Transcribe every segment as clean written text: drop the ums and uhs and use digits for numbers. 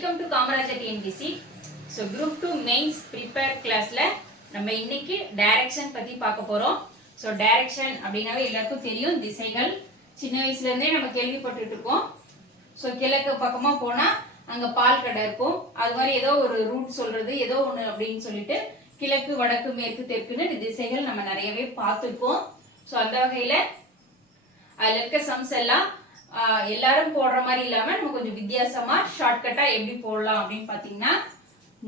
Welcome to Kamaraja TNPC. So Group 2 Mains Prepare classல நம்ம இன்னைக்கு direction பத்தி பார்க்க போறோம். So direction அப்படினாவே எல்லாருக்கும் தெரியும், திசைகள். சின்ன வயசுல இருந்தே நம்ம கேள்விப்பட்டுட்டு இருக்கோம். So கிழக்கு பக்கமா போனா அங்க பால் கடை இருக்கும். அது மாதிரி ஏதோ ஒரு ரூட் சொல்றது ஏதோ ஒன்னு அப்படின்னு சொல்லிட்டு கிழக்கு வடக்கு மேற்கு தெற்குன்னு திசைகள் நம்ம நிறையவே பார்த்துருக்கோம். ஸோ அந்த வகையில அதுல இருக்க சம்ஸ் எல்லாம் எல்லாரும் போடுற மாதிரி இல்லாம நம்ம கொஞ்சம் வித்தியாசமா ஷார்ட்கட்டா எப்படி போடலாம் அப்படின்னு பாத்தீங்கன்னா,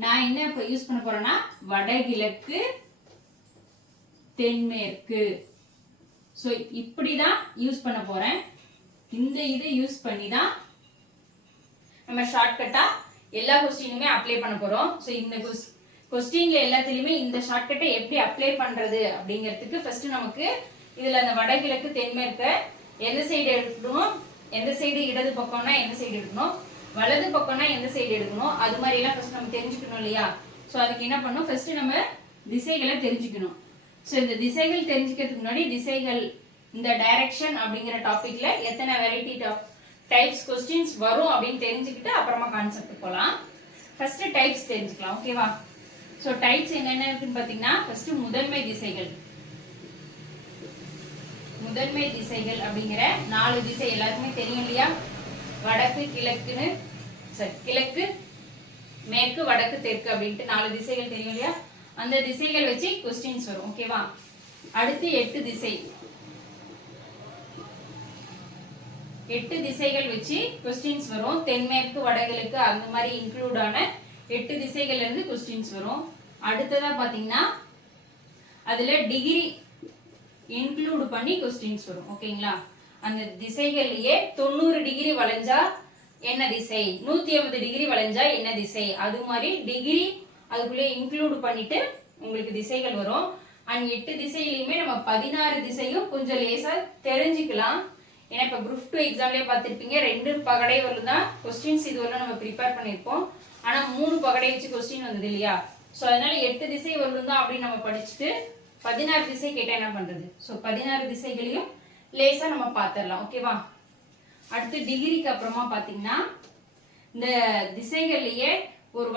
நான் என்ன இப்ப யூஸ் பண்ண போறேன்னா வடகிழக்கு தென்மேற்கு. ஸோ இப்படிதான் யூஸ் பண்ண போறேன். இந்த இதை யூஸ் பண்ணி தான் நம்ம ஷார்ட்கட்டா எல்லா கொஸ்டினுமே அப்ளை பண்ண போறோம். ஸோ இந்த கொஸ்டின்ல எல்லாத்துலயுமே இந்த ஷார்ட்கட்டை எப்படி அப்ளை பண்றது அப்படிங்கிறதுக்கு ஃபர்ஸ்ட் நமக்கு இதுல அந்த வடகிழக்கு தென்மேற்க எந்த சைடு எடுக்கணும், எந்த சைடு இடது பக்கம்னா எந்த சைடு எடுக்கணும், வலது பக்கம்னா எந்த சைடு எடுக்கணும், அது மாதிரி எல்லாம் ஃபர்ஸ்ட் நம்ம தெரிஞ்சுக்கணும் இல்லையா. ஸோ அதுக்கு என்ன பண்ணணும், ஃபர்ஸ்ட் நம்ம திசைகளை தெரிஞ்சுக்கணும். ஸோ இந்த திசைகள் தெரிஞ்சுக்கிறதுக்கு முன்னாடி திசைகள் இந்த டைரக்ஷன் அப்படிங்கிற டாபிக்ல எத்தனை வெரைட்டி டைப்ஸ் கொஸ்டின்ஸ் வரும் அப்படின்னு தெரிஞ்சுக்கிட்டு அப்புறமா கான்செப்ட் போகலாம். ஃபர்ஸ்ட் டைப்ஸ் தெரிஞ்சுக்கலாம், ஓகேவா. ஸோ டைப்ஸ் என்னென்ன இருக்குன்னு பார்த்தீங்கன்னா, ஃபர்ஸ்ட் முதன்மை திசைகள். முதன்மை திசைகள் அப்படிங்கிற 4 திசை எல்லாருக்குமே தெரியும் இல்லையா. வடக்கு கிழக்குன்னு கிழக்கு மேற்கு வடக்கு தெற்கு அப்படின்ட்டு 4 திசைகள் தெரியும் இல்லையா. அந்த திசைகள் வச்சு கொஸ்டின்ஸ் வரும், ஓகேவா. அடுத்து 8 திசை, 8 திசைகள் வச்சு கொஸ்டின்ஸ் வரும். தென்மேற்கு வடகிழக்கு அந்த மாதிரி இன்க்ளூட் ஆன 8 திசைகள்ல இருந்து கொஸ்டின்ஸ் வரும். அடுத்ததா பாத்தீங்கன்னா அதுல டிகிரி இன்க்ளூட் பண்ணி கொஸ்டின்ஸ் வரும், ஓகேங்களா. அந்த திசைகள்லயே 90 டிகிரி வளைஞ்சா என்ன திசை, 180 டிகிரி வளைஞ்சா என்ன திசை, அது மாதிரி டிகிரி அதுக்குள்ளே இன்க்ளூட் பண்ணிட்டு உங்களுக்கு திசைகள் வரும். அண்ட் 8 திசையிலையுமே நம்ம 16 திசையும் கொஞ்சம் லேசா தெரிஞ்சுக்கலாம். ஏன்னா இப்ப குரூப் 2 எக்ஸாம்லயே பார்த்திருப்பீங்க, 2 பகடை வரலும் தான் கொஸ்டின்ஸ் இதுவரை நம்ம ப்ரிப்பேர் பண்ணிருப்போம். ஆனா 3 பகடை வச்சு கொஸ்டின் வந்தது இல்லையா. சோ அதனால 8 திசை வரலும் தான் அப்படின்னு நம்ம படிச்சுட்டு 16 திசை கேட்டா என்ன பண்றது. சோ 16 திசைகளையும் லேசா நம்ம பாத்திரலாம், ஓகேவா. அடுத்து டிகிரிக்கு அப்புறமா பாத்தீங்கன்னா இந்த திசைகள்லயே ஒரு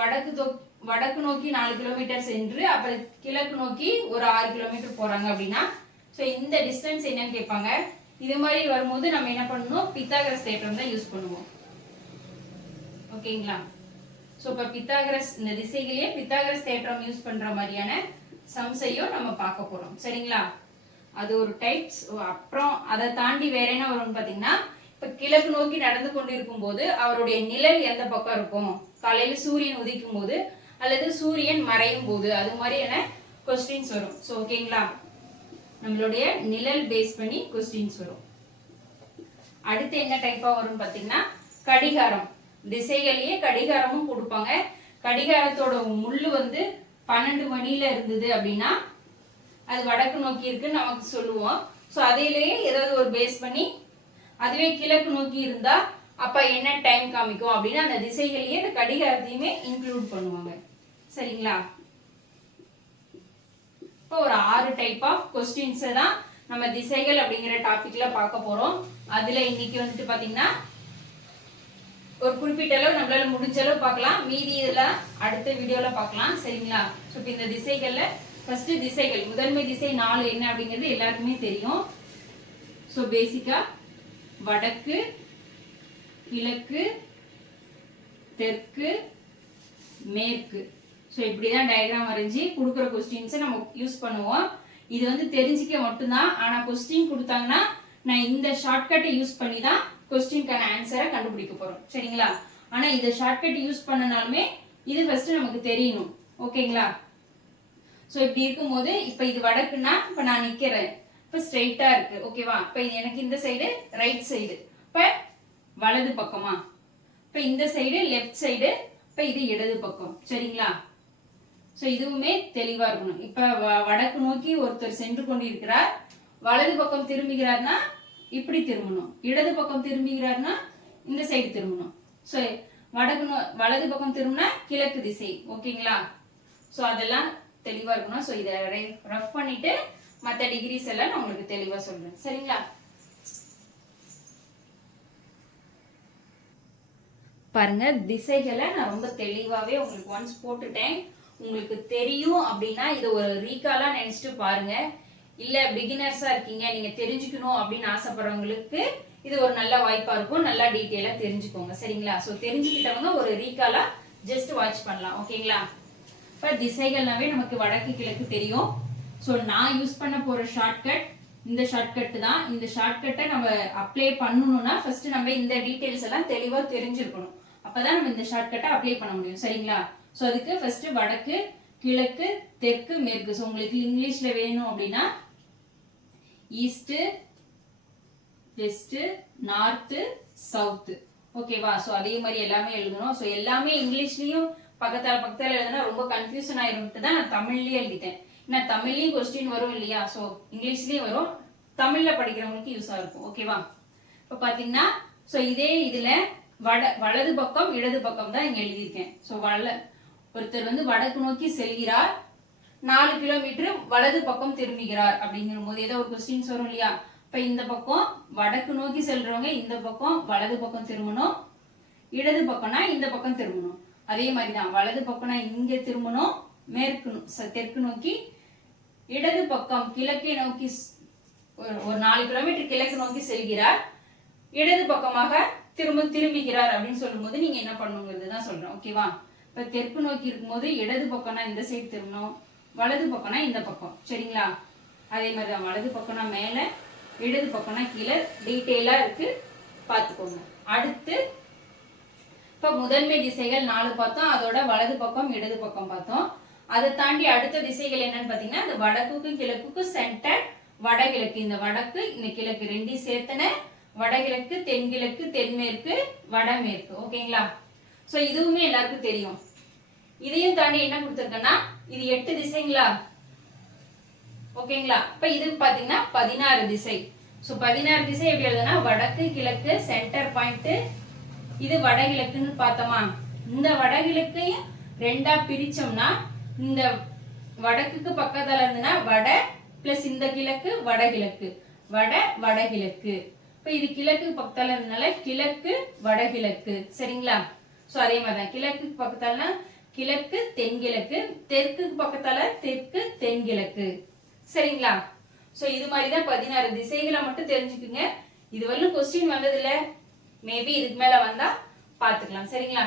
வடக்கு நோக்கி 4 கிலோமீட்டர் சென்று அப்புறம் கிழக்கு நோக்கி ஒரு 6 கிலோமீட்டர் போறாங்க அப்படின்னா, சோ இந்த டிஸ்டன்ஸ் என்னன்னு கேட்பாங்க. இது மாதிரி வரும்போது நம்ம என்ன பண்ணணும், பித்தாகரஸ் தேற்றம் தான் யூஸ் பண்ணுவோம், ஓகேங்களா. சோ இப்ப பித்தாகரஸ் இந்த திசைகளையே பித்தாகரஸ் தேற்றம் யூஸ் பண்ற மாதிரியான சம்ஸையும் நம்ம பார்க்க போறோம், சரிங்களா. அது ஒரு டைப்ஸ். அப்புறம் அதை தாண்டி வேற என்ன வரும்னு பாத்தீங்கன்னா, இப்ப கிழக்கு நோக்கி நடந்து கொண்டிருக்கும் போது அவருடைய நிழல் எந்த பக்கம் இருக்கும், காலையில சூரியன் உதிக்கும் போது அல்லது சூரியன் மறையும் போது, அது மாதிரியான கொஸ்டின்ஸ் வரும். சோ ஓகேங்களா, நம்மளுடைய நிழல் பேஸ் பண்ணி கொஸ்டின்ஸ் வரும். அடுத்து என்ன டைப்பா வரும் பாத்தீங்கன்னா, கடிகாரம். திசைகள்லயே கடிகாரமும் கொடுப்பாங்க. கடிகாரத்தோட முள்ளு 12 மணில இருந்தது அப்படின்னா அது வடக்கு நோக்கி இருக்குன்னு நமக்கு சொல்லுவோம். சோ அதிலேயே ஏதாவது ஒரு பேஸ் பண்ணி அதுவே கிழக்கு நோக்கி இருந்தா அப்ப என்ன டைம் காமிக்கும் அப்படின்னு அந்த திசைகளையே இந்த கடிகாரத்தையுமே இன்க்ளூட் பண்ணுவாங்க, சரிங்களா. இப்போ ஒரு 6 டைப் ஆஃப் கொஸ்டின்ஸ் தான் நம்ம திசைகள் அப்படிங்கிற டாபிக்ல பார்க்க போறோம். அதுல இன்னைக்கு பாத்தீங்கன்னா ஒரு குறிப்பிட்ட அளவு நம்மளால முடிஞ்ச அளவு பார்க்கலாம், மீதி இதெல்லாம் அடுத்த வீடியோல பார்க்கலாம், சரிங்களா. ஸோ இந்த திசைகள்ல ஃபர்ஸ்ட் திசைகள் முதன்மை திசை 4 என்ன அப்படிங்கிறது எல்லாருக்குமே தெரியும். ஸோ பேசிக்கா வடக்கு கிழக்கு தெற்கு மேற்கு. ஸோ இப்படிதான் டயக்ராம் வரைஞ்சி கொடுக்குற கொஸ்டின்ஸை நம்ம யூஸ் பண்ணுவோம். இது தெரிஞ்சிக்க மட்டும்தான். ஆனா கொஸ்டின் கொடுத்தாங்கன்னா நான் இந்த ஷார்ட்கட்டை யூஸ் பண்ணி தான் கொஸ்டின்கான ஆன்சரை கண்டுபிடிக்க போறோம், சரிங்களா. ஆனா இந்த ஷார்ட்கட் யூஸ் பண்ணனாலுமே இது ஃபர்ஸ்ட் நமக்கு தெரியணும், ஓகேங்களா. சோ இப்படி இருக்கும்போது இப்ப இது வடக்குன்னா இப்ப நான் நிக்கிறேன், இப்ப ஸ்ட்ரைட்டா இருக்கு, ஓகேவா. இப்ப எனக்கு இந்த சைடு ரைட் சைடு, இப்ப வலது பக்கமா, இப்ப இந்த சைடு லெஃப்ட் சைடு, இப்ப இது இடது பக்கம், சரிங்களா. சோ இதுவுமே தெளிவா இருக்கணும். இப்ப வடக்கு நோக்கி ஒருத்தர் சென்று கொண்டிருக்கிறார், வலது பக்கம் திரும்புகிறார்னா இப்படி திரும்பணும், இடது பக்கம் திரும்புகிறார்னா இந்த சைடு திரும்பணும். சோ வலது பக்கம் திரும்பினா கிழக்கு திசை, ஓகேங்களா. சோ அதெல்லாம் தெளிவா இருக்கணும். சோ இதை ரஃப் பண்ணிட்டு மற்ற டிகிரிஸ் எல்லாம் நான் உங்களுக்கு தெளிவா சொல்றேன், சரிங்களா. பாருங்க திசைகளை நான் ரொம்ப தெளிவாவே உங்களுக்கு ஒன்ஸ் போட்டுட்டேன். உங்களுக்கு தெரியும் அப்படின்னா இது ஒரு ரீகாலா நினைச்சிட்டு பாருங்க. இல்ல பிகினர்ஸா இருக்கீங்க, நீங்க தெரிஞ்சுக்கணும் அப்படின்னு ஆசைப்படுறவங்களுக்கு இது ஒரு நல்ல வாய்ப்பா இருக்கும். நல்லா டீட்டெயிலா தெரிஞ்சுக்கோங்க சரிங்களா. சோ தெரிஞ்சுக்கிட்டவங்க ஒரு ரீகாலா ஜஸ்ட் வாட்ச் பண்ணலாம். ஓகேங்களா. இப்ப திசைகள்னாவே நமக்கு வடக்கு கிழக்கு தெரியும். சோ நான் யூஸ் பண்ண போற ஷார்ட்கட் இந்த ஷார்ட்கட் தான். இந்த ஷார்ட்கட்டை நம்ம அப்ளை பண்ணணும்னா ஃபர்ஸ்ட் நம்ம இந்த டீடைல்ஸ் எல்லாம் தெளிவா தெரிஞ்சிருக்கணும். அப்பதான் நம்ம இந்த ஷார்ட்கட்டை அப்ளை பண்ண முடியும் சரிங்களா. சோ அதுக்கு ஃபர்ஸ்ட் வடக்கு கிழக்கு தெற்கு மேற்கு. சோ உங்களுக்கு இங்கிலீஷ்ல வேணும் அப்படின்னா ஈஸ்ட் வெஸ்ட் நார்த் சவுத். ஓகேவா. சோ அதே மாதிரி எல்லாமே எழுதணும். சோ எல்லாமே இங்கிலீஷ்லயும் பக்கத்தால எழுதுனா ரொம்ப கன்ஃபியூஷன் ஆயிரும்ட்டு தான் நான் தமிழ்லயே எழுதிட்டேன். ஏன்னா தமிழ்லயும் கொஸ்டின் வரும் இல்லையா. சோ இங்கிலீஷ்லயும் வரும், தமிழ்ல படிக்கிறவங்களுக்கு யூஸா இருக்கும். ஓகேவா. இப்ப பாத்தீங்கன்னா சோ இதே இதுல வலது பக்கம் இடது பக்கம் தான் இங்க எழுதியிருக்கேன். சோ ஒருத்தர் வந்து வடக்கு நோக்கி செல்கிறார், 4 கிலோமீட்டர் வலது பக்கம் திரும்புகிறார் அப்படிங்கிற போது ஏதோ ஒரு கொஸ்டின்ஸ் வரும் இல்லையா. இப்ப இந்த பக்கம் வடக்கு நோக்கி செல்றவங்க இந்த பக்கம் வலது பக்கம் திரும்பணும், இடது பக்கம்னா இந்த பக்கம் திரும்பணும். அதே மாதிரிதான் வலது பக்கம்னா இங்க திரும்பணும் தெற்கு நோக்கி, இடது பக்கம் கிழக்கை நோக்கி ஒரு 4 கிலோமீட்டர் கிழக்கு நோக்கி செல்கிறார், இடது பக்கமாக திரும்புகிறார் அப்படின்னு சொல்லும் போது நீங்க என்ன பண்ணுங்கிறது தான் சொல்றேன். ஓகேவா. இப்ப தெற்கு நோக்கி இருக்கும்போது இடது பக்கம்னா இந்த சைடு திரும்பணும், வலது பக்கம்னா இந்த பக்கம் சரிங்களா. அதே மாதிரிதான் வலது பக்கம்னா மேல, இடது பக்கம்னா கீழே, டீட்டெயிலா இருக்கு பாத்துக்கோங்க. அடுத்து இப்ப முதன்மை திசைகள் 4 பார்த்தோம், அதோட வலது பக்கம் இடது பக்கம் பார்த்தோம். அதை தாண்டி அடுத்த திசைகள் என்னன்னு பாத்தீங்கன்னா இந்த வடக்குக்கும் கிழக்குக்கும் சென்டர் வடகிழக்கு. இந்த வடக்கு இந்த கிழக்கு ரெண்டையும் சேர்த்தன வடகிழக்கு, தென்கிழக்கு, தென்மேற்கு, வடமேற்கு. ஓகேங்களா. சோ இதுவுமே எல்லாருக்கும் தெரியும். இதையும் தாண்டி என்ன கொடுத்திருக்கேன்னா இது 8 திசைங்களா. ஓகேங்களா. இப்ப இது பாத்தீங்கன்னா 16 திசை. சோ 16 திசை எப்படி எழுதுனா வடக்கு கிழக்கு சென்டர் பாயிண்ட், இது வடகிழக்குன்னு பார்த்தோமா. இந்த வடகிழக்கையும் 2ஆ பிரிச்சோம்னா இந்த வடக்குக்கு பக்கத்துல இருந்துன்னா வட பிளஸ் இந்த கிழக்கு வடகிழக்கு, வடகிழக்கு. இப்ப இது கிழக்கு பக்கத்துல இருந்தனால கிழக்கு வடகிழக்கு சரிங்களா. சோ அதே மாதிரிதான் கிழக்கு பக்கத்தால கிழக்கு தென்கிழக்கு, தெற்கு பக்கத்தால தெற்கு தென்கிழக்கு சரிங்களா. சோ இது மாதிரிதான் 16 திசைகளை மட்டும் தெரிஞ்சுக்குங்க. இது வரலும் கொஸ்டின் வந்தது இல்ல, மேபி இதுக்கு மேல வந்தா பாத்துக்கலாம் சரிங்களா.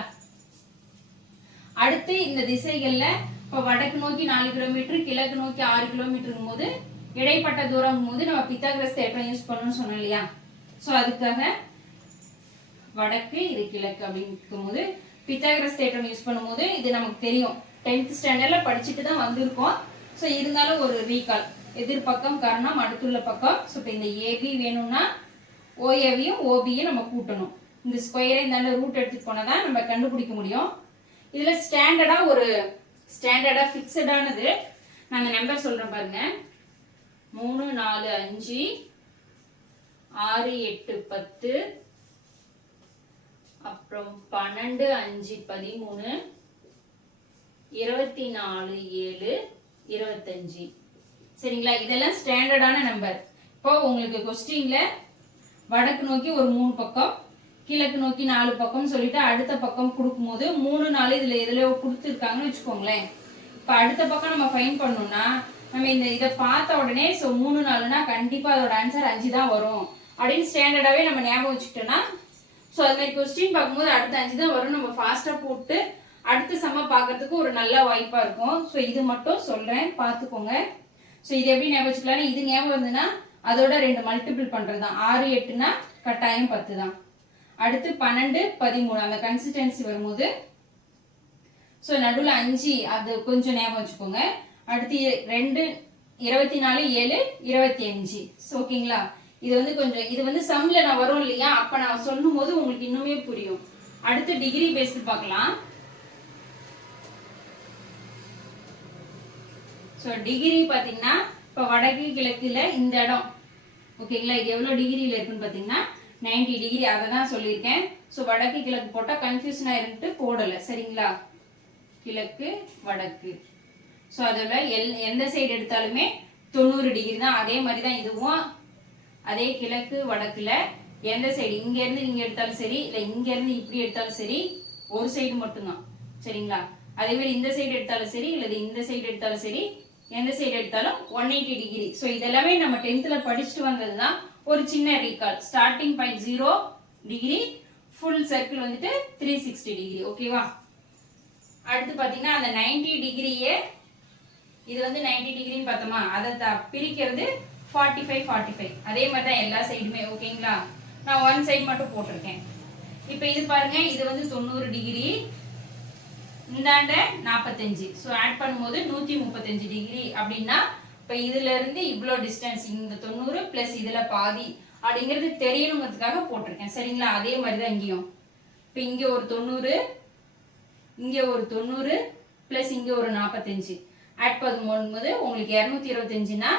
அடுத்து இந்த திசைகள்ல இப்ப வடக்கு நோக்கி 4 கிலோமீட்டர், கிழக்கு நோக்கி 6 கிலோமீட்டர் போது இடைப்பட்ட தூரம் போது நம்ம பித்தாகரஸ் தேற்றம் யூஸ் பண்ணணும்னு சொன்னோம் இல்லையா. சோ அதுக்காக வடக்கு இது கிழக்கு அப்படிங்கும் போது பித்தாகரஸ் தேற்றம் யூஸ் பண்ணும்போது இது நமக்கு தெரியும், 10th ஸ்டாண்டர்ட்ல படிச்சுட்டு தான் வந்திருக்கோம். சோ இருந்தாலும் ஒரு ரீகால், எதிர்பக்கம் காரணம் அடுத்துள்ள பக்கம். சோ இப்ப இந்த ஏபி வேணும்னா ஓஏவியும் ஓபியும் நம்ம கூட்டணும். இந்த ஸ்கொயரை இந்த ரூட் எடுத்துட்டு போனாதான் நம்ம கண்டுபிடிக்க முடியும். இதுல ஸ்டாண்டர்டா பிக்சடானது நான் அந்த நம்பர் சொல்றேன் பாருங்க. 3 4 5 6 8 10, அப்புறம் 12 5 13, 24 7 25 சரிங்களா. இதெல்லாம் ஸ்டாண்டர்டான நம்பர். இப்போ உங்களுக்கு கொஸ்டின்ல வடக்கு நோக்கி ஒரு 3 பக்கம், கிழக்கு நோக்கி 4 பக்கம் சொல்லிட்டு அடுத்த பக்கம் கொடுக்கும் போது 3 4 இதுல எதுல கொடுத்துருக்காங்கன்னு வச்சுக்கோங்களேன். இப்ப அடுத்த பக்கம் நம்ம ஃபைண்ட் பண்ணோம்னா நம்ம இதை பார்த்த உடனே 3 4னா கண்டிப்பா அதோட ஆன்சர் 5 தான் வரும் அப்படின்னு ஸ்டாண்டர்டாவே நம்ம ஞாபகம் வச்சுக்கிட்டோம்னா சோ அது மாதிரி கொஸ்டின் பார்க்கும்போது அடுத்த 5 தான் வரும். நம்ம ஃபாஸ்டா போட்டு அடுத்த சம பார்க்கறதுக்கு ஒரு நல்ல வாய்ப்பா இருக்கும். சோ இது மட்டும் சொல்றேன் பாத்துக்கோங்க. சோ இது எப்படி ஞாபகம் வச்சுக்கலாம், இது ஞாபகம் இருந்ததுன்னா அதோட 2 மல்டிபிள் பண்றதுதான். 6 8னா கட்டாயம் 10 தான். அடுத்து 12 13 அந்த கன்சிஸ்டன்சி வரும்போது சோ நடுவுல 5 அது கொஞ்சம் ஞாபகம் வச்சுக்கோங்க. அடுத்து 2 24 7 25 ஓகேங்களா. இது வந்து சம்ல நான் வரும் இல்லையா, அப்ப நான் சொல்லும் போது உங்களுக்கு இன்னுமே புரியும். அடுத்து டிகிரி பேஸ்ட் பார்க்கலாம். சோ டிகிரி பாத்தீங்கன்னா இப்ப வடக்கு கிழக்குல இந்த இடம் ஓகேங்களா, இது எவ்வளவு டிகிரியில இருக்குன்னு பாத்தீங்கன்னா 90 டிகிரி. அதை தான் சொல்லியிருக்கேன். சோ வடக்கு கிழக்கு போட்டா கன்ஃபியூஷன் ஆயிருந்துட்டு போடல சரிங்களா. கிழக்கு வடக்கு. சோ அதுல எந்த சைடு எடுத்தாலுமே 90 டிகிரி தான். அதே மாதிரி தான் இதுவும் அதே கிழக்கு வடக்குல எந்த சைடு இங்க இருந்து நீங்க எடுத்தாலும் சரி இல்ல இங்க இருந்து இப்படி எடுத்தாலும் சரி ஒரு சைடு மட்டும்தான். சரிங்களா? அதே மாதிரி இந்த சைடு எடுத்தாலும் சரி இல்ல இந்த சைடு எடுத்தாலும் சரி எந்த சைடு எடுத்தாலும் 180 டிகிரி. ஸோ இதெல்லாமே நம்ம 10th படிச்சுட்டு வந்ததுதான். ஒரு சின்ன recall. Starting point 0 degree, full circle வந்துட்டு 360 டிகிரி. ஓகேவா? அடுத்து பாத்தீங்கன்னா அந்த 90 டிகிரியே இது வந்து 90 டிகிரின்னு பார்த்தோமா, அதை பிரிக்கிறது 45 45. அதே மாதிரி தான் எல்லா சைடுமே. ஓகேங்களா? நான் ஒன் சைடு மட்டும் போட்டிருக்கேன். இப்போ இது பாருங்க, இது வந்து 90 டிகிரி, இந்தாண்ட 45. ஸோ ஆட் பண்ணும்போது 135 டிகிரி. அப்படின்னா இப்போ இதுல இருந்து இவ்வளோ டிஸ்டன்ஸ், இந்த 90 பிளஸ் இதுல பாதி அப்படிங்கிறது தெரியணுங்கிறதுக்காக போட்டிருக்கேன். சரிங்களா? அதே மாதிரி தான் இங்கேயும். இப்போ இங்க ஒரு 90, இங்க ஒரு 90 பிளஸ் இங்க ஒரு 45 ஆட் பண்ணும்போது உங்களுக்கு 225னா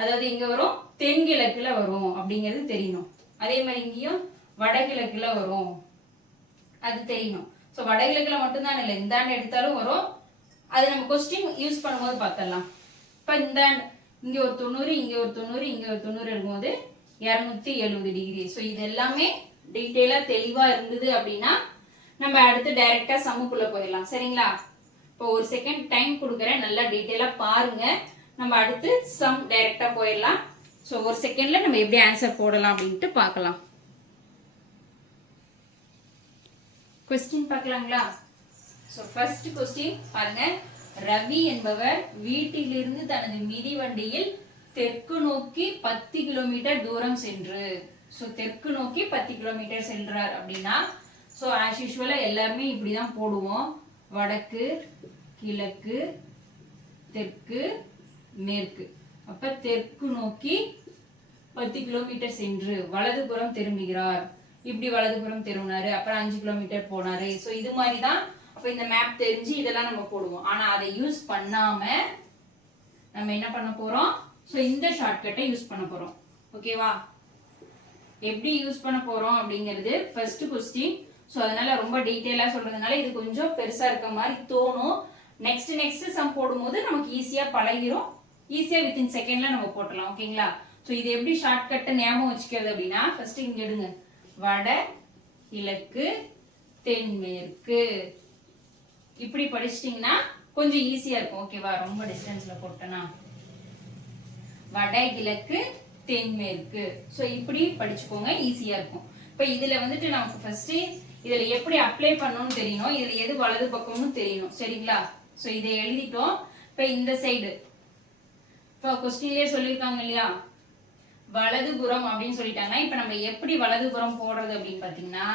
அதாவது இங்க வரும் தென்கிழக்குல வரும் அப்படிங்கிறது தெரியணும். அதே மாதிரி இங்கேயும் வடகிழக்குல வரும், அது தெரியணும். ஸோ வடகிழக்குல மட்டும்தான் இல்லை, இந்தாண்டு எடுத்தாலும் வரும். அது நம்ம கொஸ்டின் யூஸ் பண்ணும்போது பார்த்தலாம். இப்போ இந்தாண்டு இங்க ஒரு 90, இங்க ஒரு 90, இங்க ஒரு 90 எடுக்கும்போது 270 டிகிரி. ஸோ இது எல்லாமே டீட்டெயிலா தெளிவா இருந்தது அப்படின்னா நம்ம அடுத்து டைரக்டா சம்முக்குள்ள போயிடலாம். சரிங்களா? இப்போ ஒரு செகண்ட் டைம் கொடுக்குறேன், நல்லா டீட்டெயிலா பாருங்க. நம்ம அடுத்து சம் டைரக்டா போயிடலாம். ஸோ ஒரு செகண்ட்ல நம்ம எப்படி ஆன்சர் போடலாம் அப்படின்ட்டு பார்க்கலாம். क्वेश्चन பார்க்கலாங்களா? சோ ஃபர்ஸ்ட் क्वेश्चन பாருங்க. ரவி என்பவர் வீட்டிலிருந்து தனது மிதிவண்டியில் தெற்கு நோக்கி 10 கிலோமீட்டர் தூரம் சென்று, சோ தெற்கு நோக்கி 10 கிலோமீட்டர் சென்றார் அப்படின்னா சோ ஆஸ் யூசுவலா எல்லாரும் இப்படி தான் போடுவோம். வடக்கு, கிழக்கு, தெற்கு, மேற்கு. அப்ப தெற்கு நோக்கி 10 கிலோமீட்டர் சென்று வலதுபுறம் திரும்புகிறார். இப்படி வலதுபுறம் திரும்பினாரு, அப்புறம் 5 கிலோமீட்டர் போனாரு. சோ இது மாதிரி தான். அப்ப இந்த மேப் தெரிஞ்சு இதெல்லாம் நம்ம போடுவோம். ஆனா அதை யூஸ் பண்ணாம நம்ம என்ன பண்ண போறோம்? சோ இந்த ஷார்ட்கட்டை யூஸ் பண்ண போறோம். ஓகேவா? எப்படி யூஸ் பண்ண போறோம் அப்படிங்கிறது ஃபர்ஸ்ட் क्वेश्चन. சோ அதனால ரொம்ப டீடைலா சொல்றதுனால இது கொஞ்சம் பெருசா இருக்க மாதிரி தோணும். நெக்ஸ்ட் சம் போடும்போது நமக்கு ஈஸியா பழகிரும். ஈஸியா வித்தின் செகண்ட்ல நம்ம போட்டலாம். ஓகேங்களா? சோ இது எப்படி ஷார்ட்கட்டை ஞாபகம் வச்சுக்கிறது அப்படின்னா ஃபர்ஸ்ட் இங்க எடுங்க. வட, கிழக்கு, தென்மேற்கு. இப்படி படிச்சிட்டீங்கன்னா கொஞ்சம் ஈஸியா இருக்கும். ஓகேவா? ரொம்ப டிஸ்டன்ஸ்ல போட்டனா வட, கிழக்கு, தென்மேற்கு. சோ இப்படி படிச்சுக்கோங்க, ஈஸியா இருக்கும். இப்ப இதுல வந்துட்டு நமக்கு ஃபர்ஸ்ட் இதுல எப்படி அப்ளை பண்ணணும்னு தெரியணும், இதுல எது வலது பக்கம்னு தெரியணும். சரிங்களா? சோ இதை எழுதிட்டோம். இப்ப இந்த சைடு இப்ப क्वेश्चनலயே சொல்லிருக்காங்க இல்லையா, வலதுபுறம் அப்படின்னு சொல்லிட்டாங்கன்னா இப்ப நம்ம எப்படி வலதுபுறம் போடுறது அப்படின்னு பாத்தீங்கன்னா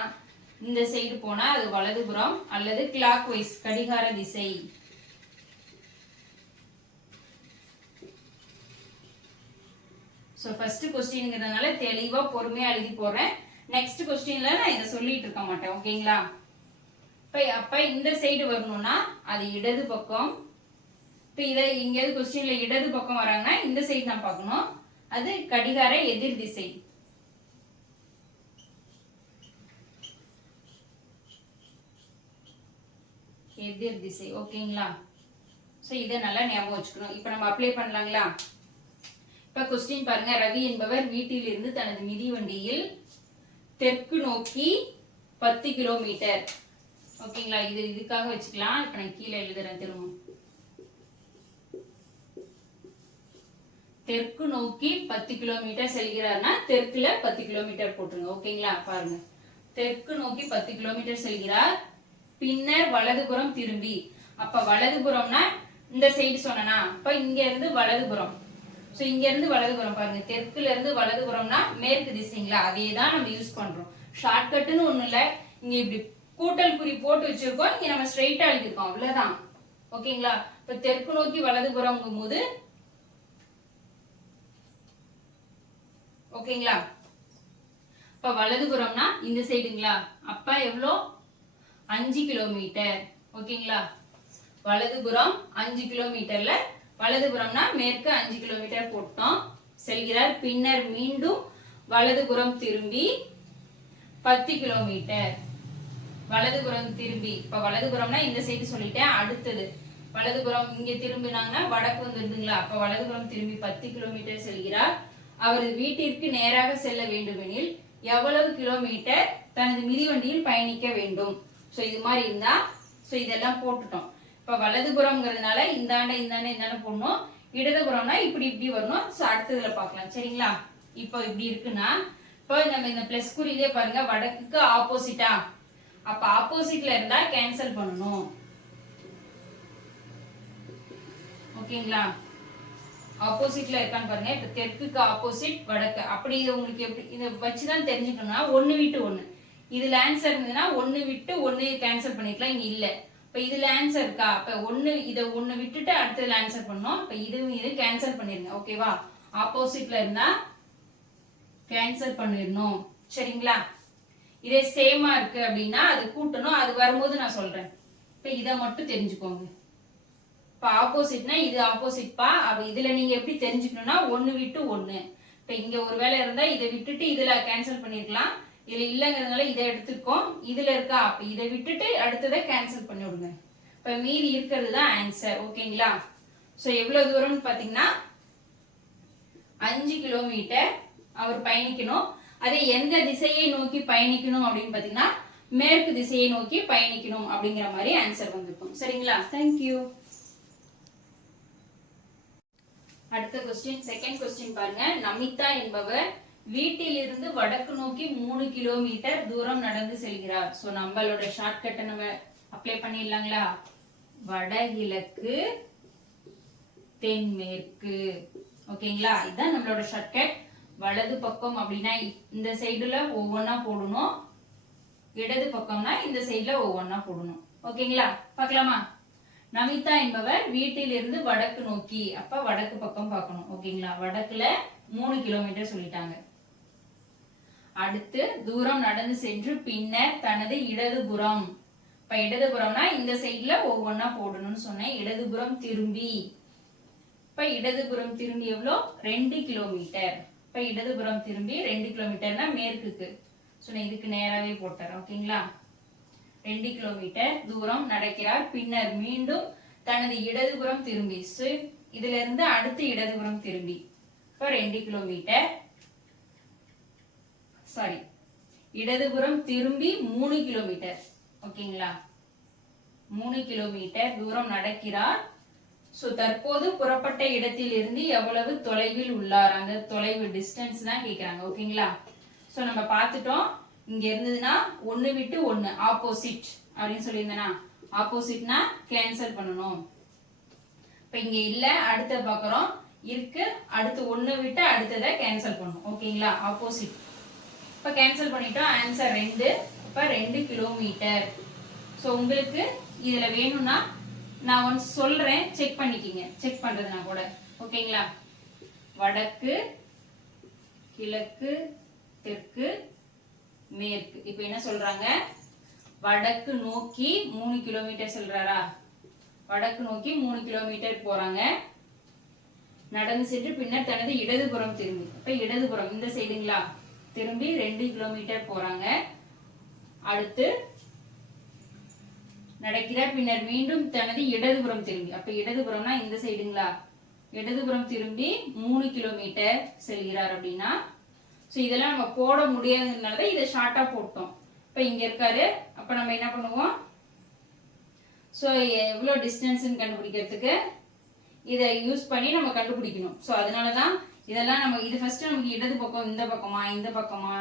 இந்த சைடு போனா அது வலதுபுறம் அல்லது கிளாக் வைஸ் கடிகார திசை. சோ ஃபர்ஸ்ட் क्वेश्चनங்கிறதுனால தெளிவா பொறுமையா எழுதி போறேன். நெக்ஸ்ட் क्वेश्चनல நான் இத சொல்லிட்டு இருக்க மாட்டேன். ஓகேங்களா? அப்ப இந்த சைடு வரணும்னா அது இடது பக்கம். இப்ப இத இங்க क्वेश्चनல இடது பக்கம் வராங்கன்னா இந்த சைடு நான் பார்க்கணும். அது கடிகார எதிர் திசை. எதிர் திசை. ஓகேங்களா? சோ இத நல்லா ஞாபகம் வச்சுக்கணும். இப்போ நம்ம அப்ளை பண்ணலாங்களா? இப்ப क्वेश्चन பாருங்க. ரவி என்பவர் வீட்டில் இருந்து தனது மிதிவண்டியில் தெற்கு நோக்கி 10 கிலோமீட்டர். ஓகேங்களா? இது இதுக்காக வச்சுக்கலாம். இப்ப நான் கீழே எழுதுறேன் திரும்ப. தெற்கு நோக்கி 10 கிலோமீட்டர் செல்கிறார்னா தெற்குல 10 கிலோமீட்டர் போட்டுருங்க. ஓகேங்களா? பாருங்க. தெற்கு நோக்கி 10 கிலோமீட்டர் செல்கிறார், பின்னர் வலதுபுறம் திரும்பி. அப்ப வலதுபுறம்னா இந்த சைடு சொன்னா, அப்ப இங்க இருந்து வலதுபுறம். சோ இங்க இருந்து வலதுபுறம் பாருங்க. தெற்குல இருந்து வலதுபுறம்னா மேற்கு திசைங்களா? அதே தான் நம்ம யூஸ் பண்றோம். ஷார்ட்கட்னு ஒண்ணு இல்ல. இங்க இப்படி கூட்டல் குறி போட்டு வச்சிருக்கோம், இங்க நம்ம ஸ்ட்ரைட்டா எழுதிருக்கோம். அவ்வளவுதான். ஓகேங்களா? இப்ப தெற்கு நோக்கி வலதுபுறம்ங்கும் போது ஓகேங்களா? இப்ப வலதுபுறம்னா இந்த சைடுங்களா? அப்ப எவ்வளோ? 5 கிலோமீட்டர். ஓகேங்களா? வலதுபுறம் 5 கிலோமீட்டர்ல வலதுபுறம்னா மேற்கு 5 கிலோமீட்டர் போட்டோம். செல்கிறார், பின்னர் மீண்டும் வலதுபுறம் திரும்பி 10 கிலோமீட்டர். வலதுபுறம் திரும்பி இப்ப வலதுபுறம்னா இந்த சைடு சொல்லிட்டேன். அடுத்தது வலதுபுறம் இங்க திரும்பினாங்கன்னா வடக்கு வந்துடுதுங்களா? அப்ப வலதுபுறம் திரும்பி 10 கிலோமீட்டர் செல்கிறார். அவரது வீட்டிற்கு நேராக செல்ல வேண்டுமெனில் எவ்வளவு கிலோமீட்டர் தனது மிதிவண்டியில் பயணிக்க வேண்டும். ஸோ இது மாதிரி இருந்தா ஸோ இதெல்லாம் போட்டுட்டோம். இப்போ வலதுபுறம்ங்கிறதுனால இந்தாண்ட போடணும், இடதுபுறம்னா இப்படி இப்படி வரணும். ஸோ அடுத்ததுல பார்க்கலாம் சரிங்களா. இப்போ இப்படி இருக்குன்னா இப்போ நம்ம இந்த பிளஸ் குறியதே பாருங்க, வடக்குக்கு ஆப்போசிட்டா, அப்ப ஆப்போசிட்ல இருந்தா கேன்சல் பண்ணணும். ஓகேங்களா, ஆப்போசிட்ல இருக்கான்னு பாருங்க. இப்ப தெற்குக்கு ஆப்போசிட் வடக்கு, அப்படி உங்களுக்கு எப்படி இதை வச்சுதான் தெரிஞ்சுக்கணும்னா 1 விட்டு 1. இதுல ஆன்சர் இருந்ததுன்னா 1 விட்டு 1 கேன்சல் பண்ணிக்கலாம். இங்க இல்ல, இப்ப இதுல ஆன்சர் இருக்கா, அப்ப 1 இதை 1 விட்டுட்டு அடுத்ததுல ஆன்சர் பண்ணணும். இப்ப இது கேன்சல் பண்ணிருங்க. ஓகேவா, ஆப்போசிட்ல இருந்தா கேன்சல் பண்ணிடணும் சரிங்களா. இதே சேமா இருக்கு அப்படின்னா அது கூட்டணும், அது வரும்போது நான் சொல்றேன். இப்ப இதை மட்டும் தெரிஞ்சுக்கோங்க. இப்ப ஆப்போசிட்னா இது ஆப்போசிட்பா, அப்ப இதுல நீங்க எப்படி தெரிஞ்சுக்கணும்னா 1 விட்டு 1. இப்ப இங்க ஒரு வேலை இருந்தா இதை விட்டுட்டு இதுல கேன்சல் பண்ணிருக்கலாம், இதுல இல்லங்கிறதுனால இதை எடுத்துக்கோம். இதுல இருக்கா, அப்ப இதை விட்டுட்டு அடுத்ததை கேன்சல் பண்ணி விடுங்க. இப்ப மீதி இருக்கிறது தான் ஆன்சர். ஓகேங்களா, சோ எவ்வளவு தூரம்னு பாத்தீங்கன்னா 5 கிலோமீட்டர் அவர் பயணிக்கணும். அதே எந்த திசையை நோக்கி பயணிக்கணும் அப்படின்னு பாத்தீங்கன்னா மேற்கு திசையை நோக்கி பயணிக்கணும் அப்படிங்கிற மாதிரி ஆன்சர் வந்திருக்கும் சரிங்களா. தேங்க்யூ. அடுத்த கொஸ்டின், செகண்ட் கொஸ்டின் பாருங்க. நமிதா என்பவர் வீட்டில் இருந்து வடக்கு நோக்கி 3 கிலோமீட்டர் தூரம் நடந்து செல்கிறார். சோ நம்மளோட ஷார்ட்கட்டை நம்ம அப்ளை பண்ணிடலாங்களா. வடகிழக்கு தென்மேற்கு. ஓகேங்களா, இதுதான் நம்மளோட ஷார்ட்கட். வலது பக்கம் அப்படின்னா இந்த சைடுல ஒவ்வொன்னா போடணும், இடது பக்கம்னா இந்த சைடுல ஒவ்வொன்னா போடணும். ஓகேங்களா, பார்க்கலாமா. நமிதா என்பவர் வீட்டில் இருந்து வடக்கு நோக்கி, அப்ப வடக்கு பக்கம் பார்க்கணும். ஓகேங்களா, வடக்குல 3 கிலோமீட்டர் சொல்லிட்டாங்க. அடுத்து தூரம் நடந்து சென்று பின்னர் தனது இடதுபுறம், இப்ப இடதுபுறம்னா இந்த சைடுல ஒவ்வொன்னா போடணும்னு சொன்னேன். இடதுபுறம் திரும்பி, இப்ப இடதுபுறம் திரும்பி எவ்வளோ 2 கிலோமீட்டர். இப்ப இடதுபுறம் திரும்பி 2 கிலோமீட்டர்னா மேற்குக்கு, நான் இதுக்கு நேராவே போட்டுறேன். ஓகேங்களா, 2 கிலோமீட்டர் தூரம் நடக்கிறார். பின்னர் மீண்டும் தனது இடதுபுறம் திரும்பி, இதுல இருந்து அடுத்து இடதுபுறம் திரும்பி, இப்ப 2 கிலோமீட்டர் சாரி இடதுபுறம் திரும்பி 3 கிலோமீட்டர். ஓகேங்களா, 3 கிலோமீட்டர் தூரம் நடக்கிறார். தற்போது புறப்பட்ட இடத்தில் இருந்து எவ்வளவு தொலைவில் உள்ளார், அந்த தொலைவு டிஸ்டன்ஸ் தான் கேக்குறாங்க. ஓகேங்களா, நம்ம பார்த்துட்டோம். இங்க இருந்ததுன்னா 1 விட்டு 1 ஆப்போசிட் அப்படின்னு சொல்லியிருந்தேன்னா ஆப்போசிட்னா கேன்சல் பண்ணணும். இப்ப இங்க இல்ல, அடுத்த பாக்குறோம் இருக்கு, அடுத்து 1 விட்டு அடுத்ததை கேன்சல் பண்ணணும். ஓகேங்களா, ஆப்போசிட். இப்ப கேன்சல் பண்ணிட்டோம், ஆன்சர் 2. இப்ப 2 கிலோமீட்டர். உங்களுக்கு இதுல வேணும்னா நான் ஒன்ஸ் சொல்றேன், செக் பண்ணிக்கிங்க. செக் பண்றதுனா கூட ஓகேங்களா. வடக்கு, கிழக்கு, தெற்கு, மேற்கு. இப்ப என்ன சொல்றாங்க, வடக்கு நோக்கி 3 கிலோமீட்டர் சொல்றாரா. வடக்கு நோக்கி 3 கிலோமீட்டர் போறாங்க. நடந்து சென்று பின்னர் தனது இடதுபுறம் திரும்பி, இப்ப இடதுபுறம் இந்த சைடுங்களா திரும்பி 2 கிலோமீட்டர் போறாங்க. அடுத்து நடக்கிறார். பின்னர் மீண்டும் தனது இடதுபுறம் திரும்பி, அப்ப இடதுபுறம்னா இந்த சைடுங்களா, இடதுபுறம் திரும்பி 3 கிலோமீட்டர் செல்கிறார் அப்படின்னா இதெல்லாம் நம்ம போட முடியாததுனால இதை ஷார்ட்டா போட்டோம். இப்ப இங்க இருக்காரு, அப்ப நம்ம என்ன பண்ணுவோம், எவ்வளவு டிஸ்டன்ஸ் கண்டுபிடிக்கிறதுக்கு இதை யூஸ் பண்ணி நம்ம கண்டுபிடிக்கணும். அதனாலதான் இதெல்லாம் நம்ம இது ஃபர்ஸ்ட் நமக்கு இடது பக்கம் இந்த பக்கமா இந்த பக்கமா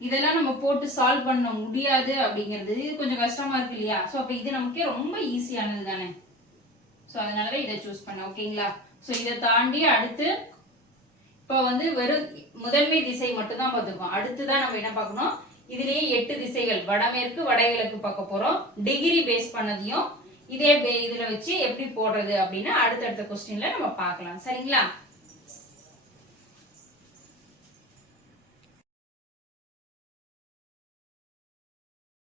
இதெல்லாம் நம்ம போட்டு சால்வ் பண்ண முடியாது அப்படிங்கிறது கொஞ்சம் கஷ்டமா இருக்கு இல்லையா. அப்ப இது நமக்கு ரொம்ப ஈஸியானது தானே. அதனாலதான் இதை சூஸ் பண்ண. ஓகேங்களா, இதை தாண்டி அடுத்து இப்ப வெறும் முதன்மை திசை மட்டும் தான் பார்த்துருக்கோம். அடுத்துதான் நம்ம என்ன பார்க்கணும், இதுலயே 8 திசைகள் வடமேற்கு வடகிழக்கு பார்க்க போறோம். டிகிரி பேஸ் பண்ணதையும் இதே இதுல வச்சு எப்படி போடுறது அப்படின்னு அடுத்தடுத்த கொஸ்டின்ல நம்ம பார்க்கலாம் சரிங்களா.